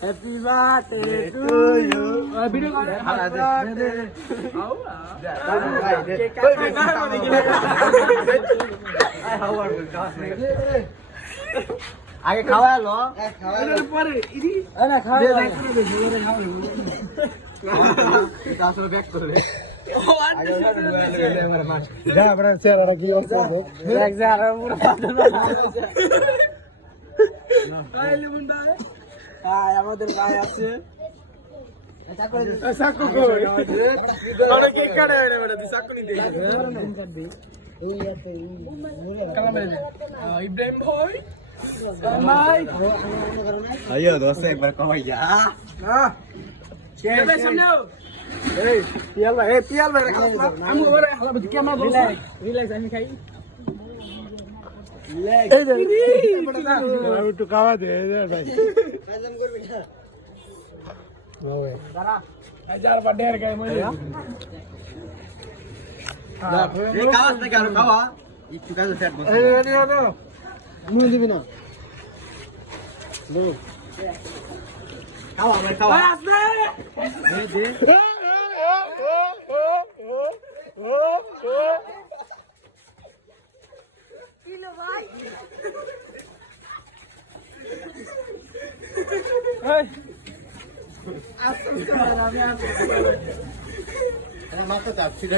Happy birthday to you. Video call. আগে খাওয়া লো পরে ইদি না খাওয়া আসলে ব্যাক করবে যা বড় চেহারা কি অবস্থা এক যারা পুরো পাতল আই লিমন ভাই আয় আমাদের ভাই আছে সাকু কই আরে কে কাটে রে বড় সাকু নি দে কালা মেরে ইব্রাহিম ভাই ভাই আইও দোস্ত একবার কমাই যা কে ভাই সামনে এই পিয়াল ভাই খালা আমি ওরে খালা বুঝি কেমন বলছ রিল্যাক্স আমি খাই এই দে একটু খাওয়া দে ভাই কাজম করবি না ওই দাঁড়া হাজার বাডের গায় মই এই কাজ না কেন খাওয়া একটু কাজ সেট বস এই নো মুই দিবি না লো খাওয়া ভাই খাওয়া আসবে এই দে কিলো ভাই এই আসছে আমি মাথা চাপ ছিড়া